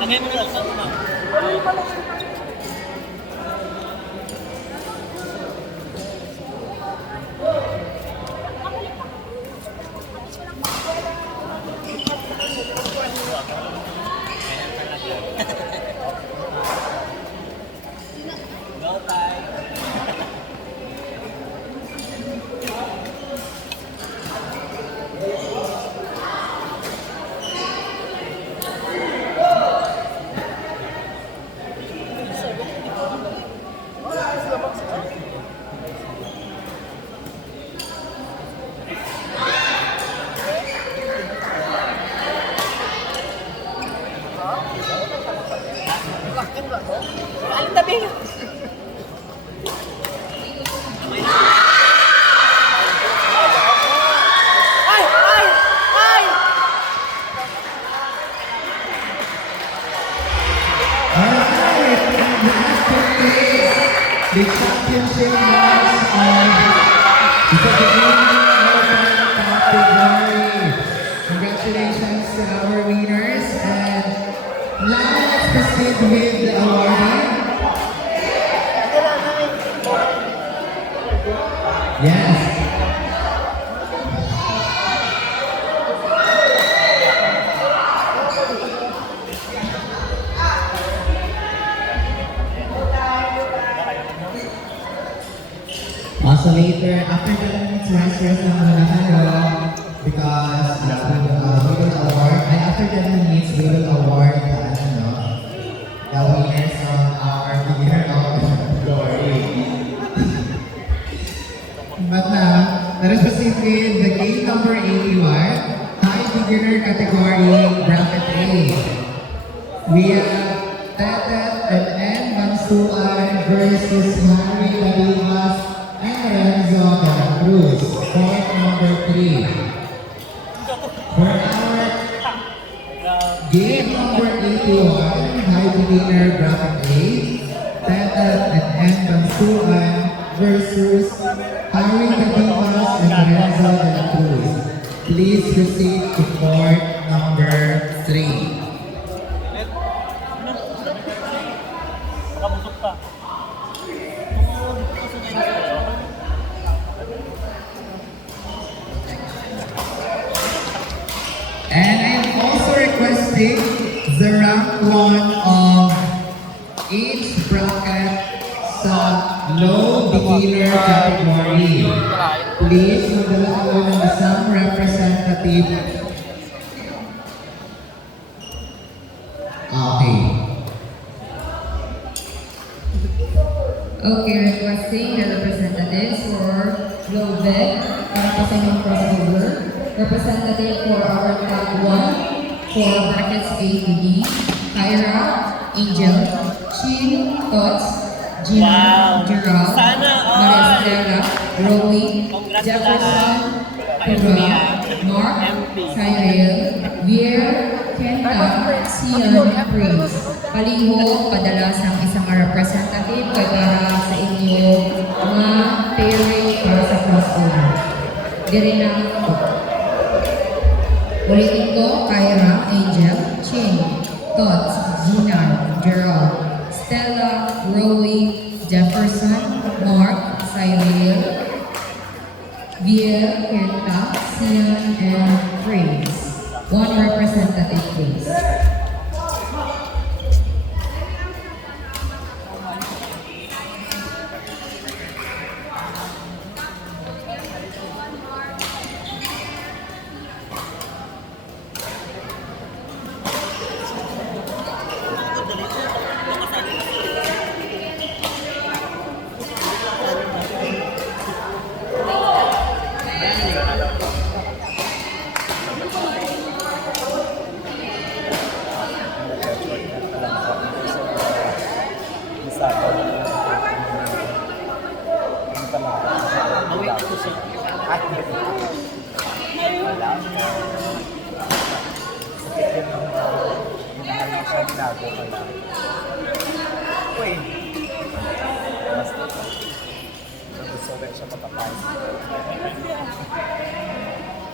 Lagay mo na lang sa una. Go time. Alin tabi? Ay! Ay! Ay! Alright, the championship match of the beginning category. Congratulations to our winners, and now let's proceed with the awarding. Yes. Also later, after the minutes, rest lang muna tayo because we will award, and after the minutes, we will award the winners of our beginner of category. But now, let us proceed with the game number 81, high beginner category, bracket A. We have Tetet and N. Mansuan versus Harry Dalivas and Renzo de la Cruz, point number 3. For our game number 81, high beginner bracket A, Tetet and N. Mansuan versus Harry Dalivas and Renzo de la Cruz. Please proceed to court number 3. Nakabusok pa. And I'm also requesting the rank 1 of each bracket sa low beginner category. Please, magdala ako ng isang representative. Okay. Okay, requesting the representatives for Globet, representing crossover, representative for our top 1 for brackets A to D, Kyra, Angel, Chin, Tots, Gina, Wow. Gerald, Sana all. Maria Estela, Rowie, Congrats Jefferson, lahat. Tura, Mark, Cyril, Vier, Kenta, Sian, Prince. Palihog, padala sa isang representative para sa inyo mga pairing para sa crossover. Dire na ulitin ko, Kyra, Angel, Chin, Tots, Gina, Gerald, Stella, Rowie, Jefferson, Mark, Cyril, Vier, Kenta, Sian, and Prince. One representative, please.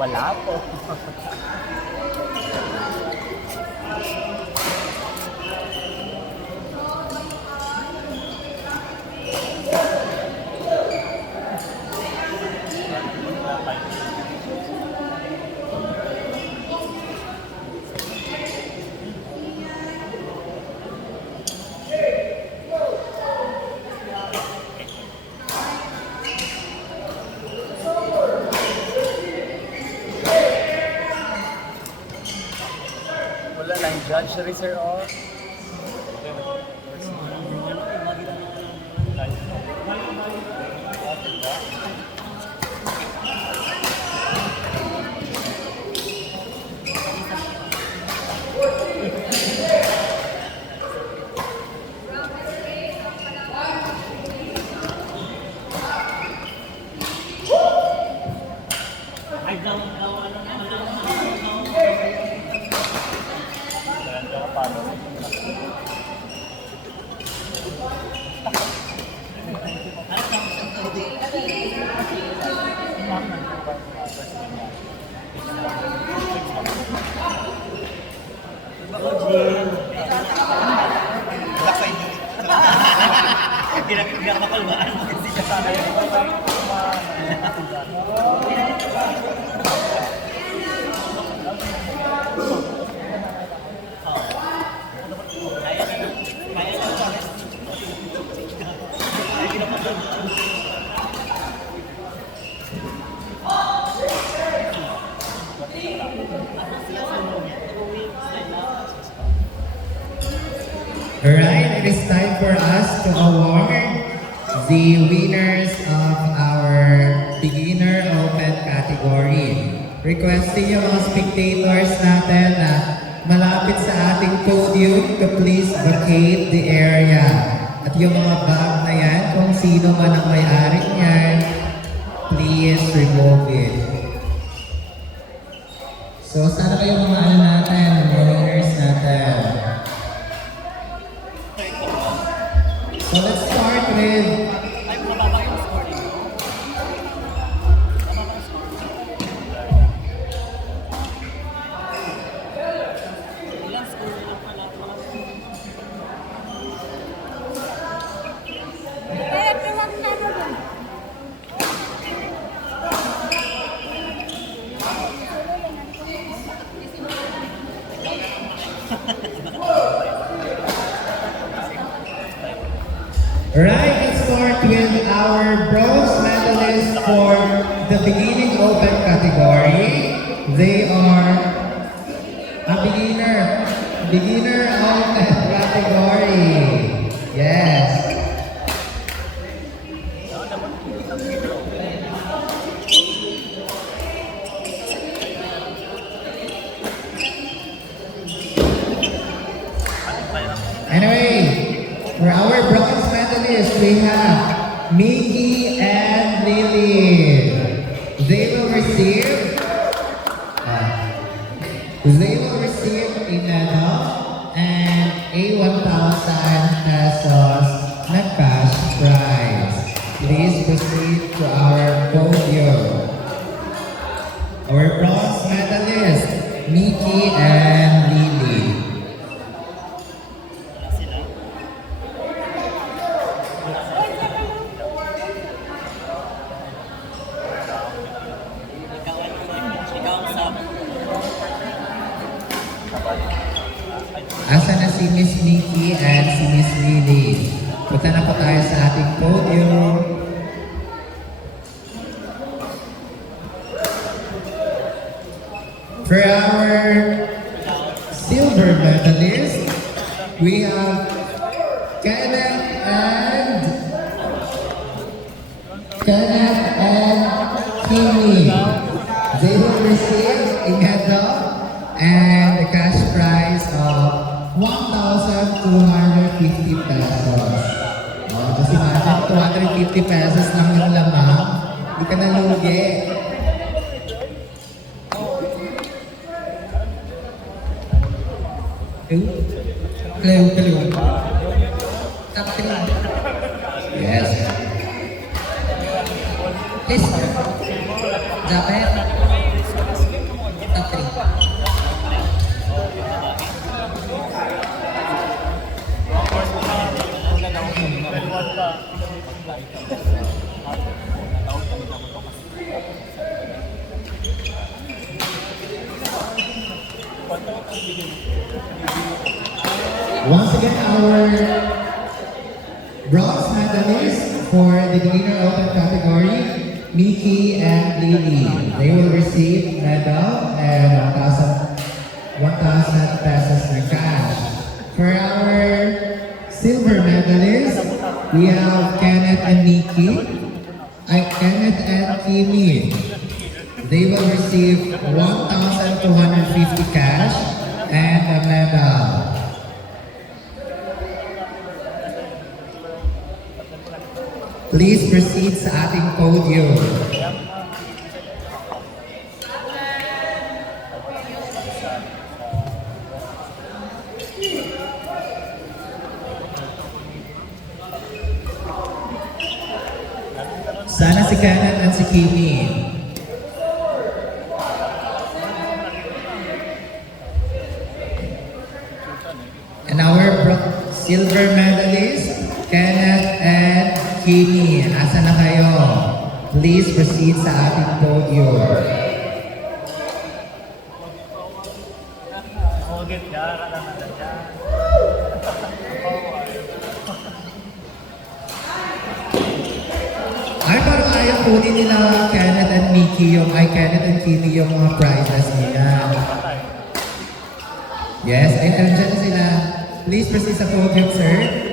Wala po. Wala lang, judge rin sir, oh. Pinakakalmaan mo kasi ka sana yung Alright, it is time for us to award the winners of our beginner open category. Requesting yung mga spectators natin na malapit sa ating podium to please vacate the area. At yung mga bag na yan, kung sino man ang may-ari niyan, please remove it. So, sana kayo mga ano natin, mga winners natin. So let's start with Alright, let's start with our bronze medalists for the beginning open category. They are a beginner open category. Yes. Anyway, for our bronze medalists, we have Mickey and Lily. They will receive a medal and a 1,000 pesos na cash prize. Please proceed to our podium. Our bronze medalists, Mickey and Lily. Asa na si Miss Nikki and si Miss Lily? Punta na po tayo sa ating podium. For our silver medalist, we have Kenneth and Kimi. They will receive a medal and a cash prize of 1,250 pesos. Oh, just imagine, 250 pesos lang yung lamang. Hindi ka nalugi. Kaliw. Top 3. Yes. Please. Dapat. Top 3. Once again, our bronze medalists for the beginner open category, Mickey and Lily. They will receive medal and 1,000 pesos we have Kenneth and Nikki. Kenneth and Kimi. They will receive 1,250 cash and a medal. Please proceed sa ating podium. Sana si Kenneth at si Kimi. And our silver medalist, Kenneth and Kimi. Asa na kayo? Please proceed sa ating podium. Hugit yan, alam na yan. Ay, parang ayaw kunin nila Kenneth and Mickey Kenneth and Kimi yung mga prizes nila. Yes, ay nandiyan na sila. Please proceed sa podium, sir.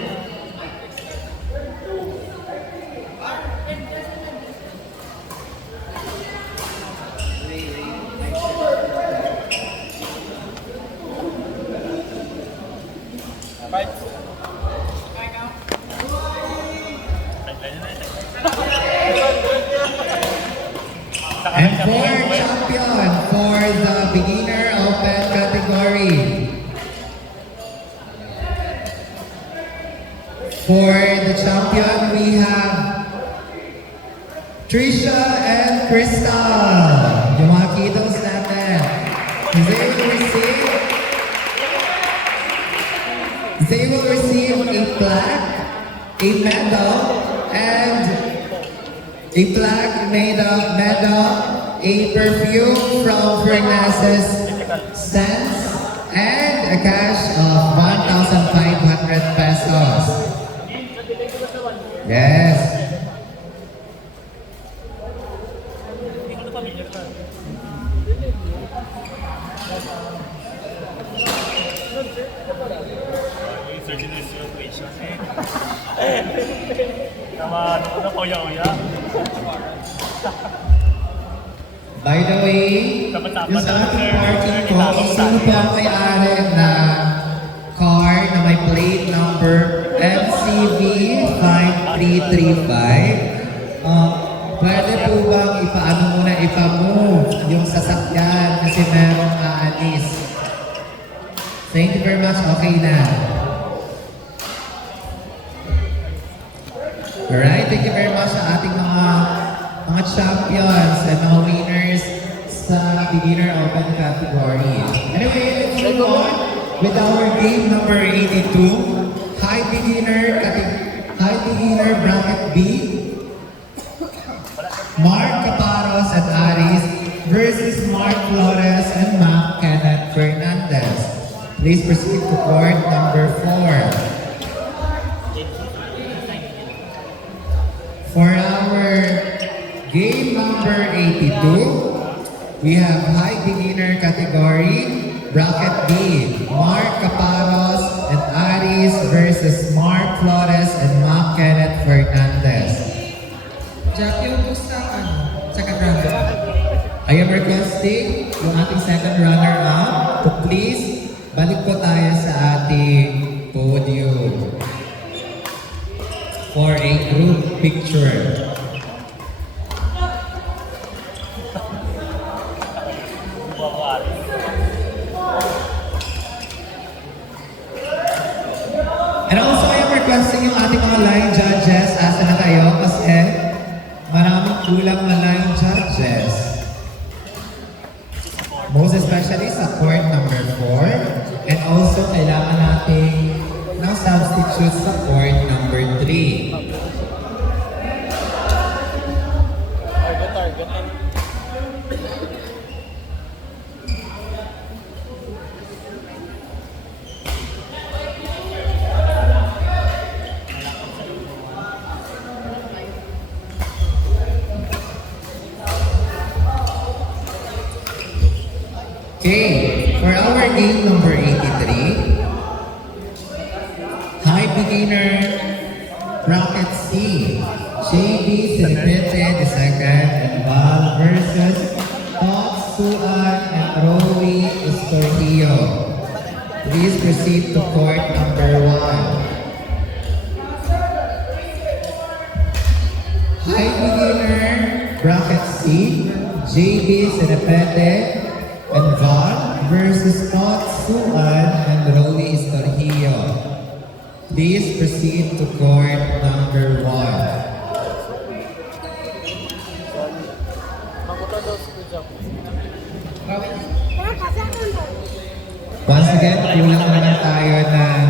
And for champion for the beginner open category. For the champion, we have Trisha and Crystal. Yung mga kiddos natin. They will receive a plaque, a medal, and a plaque, medal, a perfume from Fragrances Sense, and a cash of 1,500 pesos. Yes. Searching this situation Naman, ano ko uya-uya? By the way, yung sa ating party ko, sino po ang may-ari na car na may plate number MCV 5335? Pwede po bang ipa-move yung sasakyan kasi merong aalis? Thank you very much. Okay na. Alright, thank you very much sa ating mga champions and mga winners sa beginner open category. Anyway, let's move on with our game number 82, high beginner bracket B. Mark Caparos and Aris versus Mark Flores and Mac Kenneth Fernandez. Please proceed to court number 4. For our game number 82, we have high beginner category, bracket B, Mark Caparos and Aris versus Mark Flores and Mac Kenneth Fernandez. Jack, yung gusto second round. I am requesting yung ating second runner-up to please balik po tayo sa ating podium for a group picture. And also, I am requesting yung ating mga line judges, asa na kayo kasi maraming kulang na line judges. Most especially sa court number 4. And also, kailangan natin ng substitute sa court number 3. Okay, for our game number 83, high beginner Bracket C, JB Sinipete II and Val versus Todd Suan and Rowie Estornillo. Please proceed to court number 1. High beginner, bracket C, JB Sinipete and Val versus Todd Suan and Rowie Estornillo. Please proceed to court number 1. Once again, kulang na naman tayo ng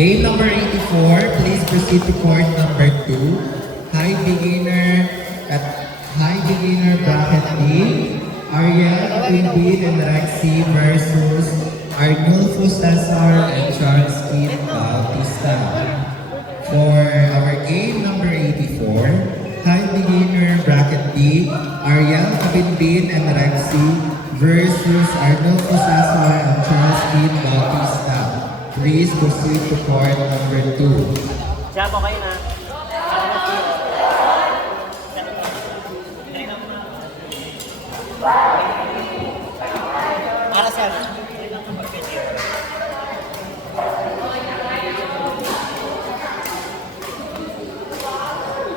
game number 84. Please proceed to court number 2. High beginner bracket D, Ariel Quintin and Rexy versus Arnulfo Cesar and Charles Keith Bautista. For our game number 84, high beginner bracket D, Ariel Quintin and Rexy versus Arnulfo Cesar and Charles Keith Bautista. Please proceed to court number 2. Siya po kayo na. Para sa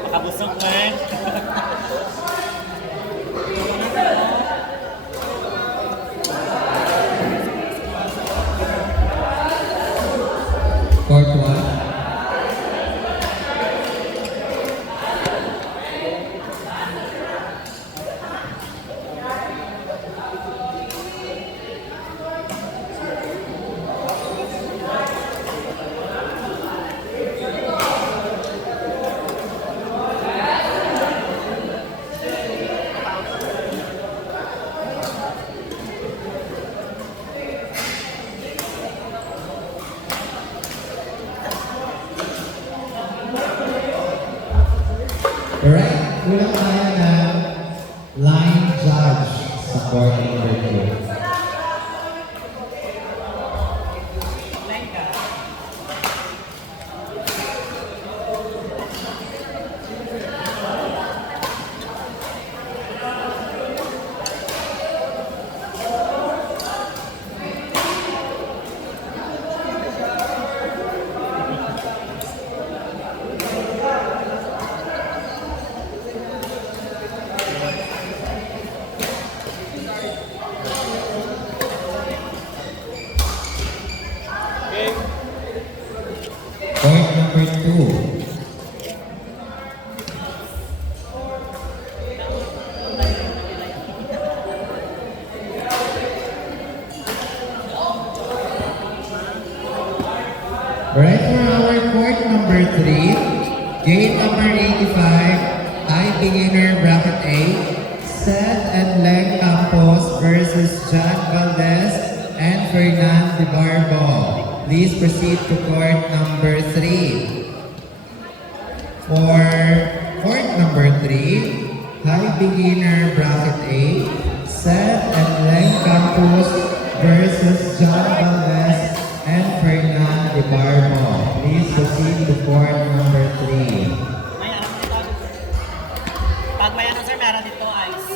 makabusog mo eh. Court 1. Alright, kulang tayo ng line judge sa court number 2. Point number 2. Right for our court number 3, game number 85, high beginner bracket A, Seth and Len Campos versus John Valdez and Fernan De Barbo. Please proceed to court number 3. For court number 3, High Beginner Bracket A, Seth and Len Campos versus John Valdez and Fernan De Barbo. Please proceed to court number 3. May ano dito? Pag may ano sir, meron dito ice.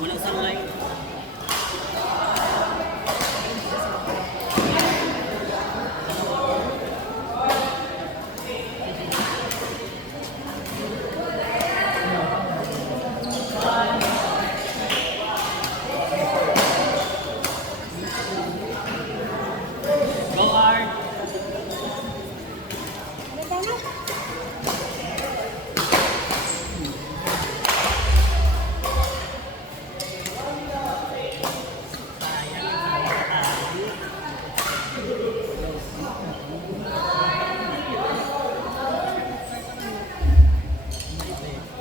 Walang sangay. Go hard.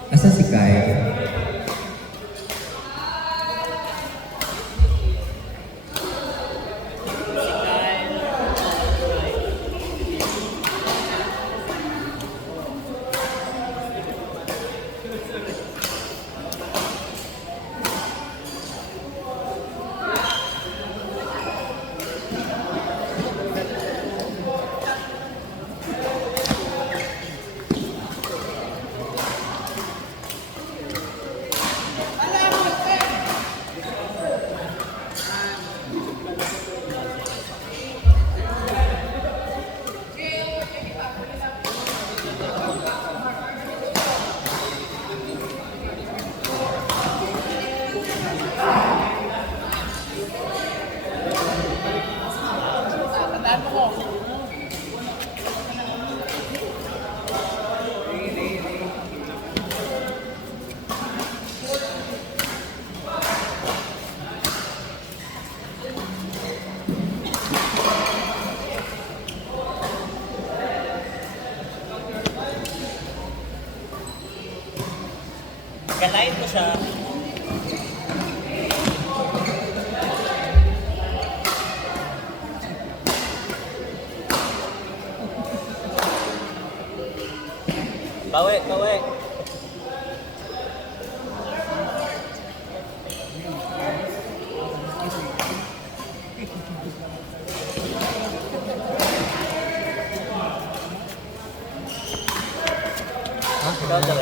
Asa si Kai? Galayin mo siya. Bawi, bawi. Ikaw,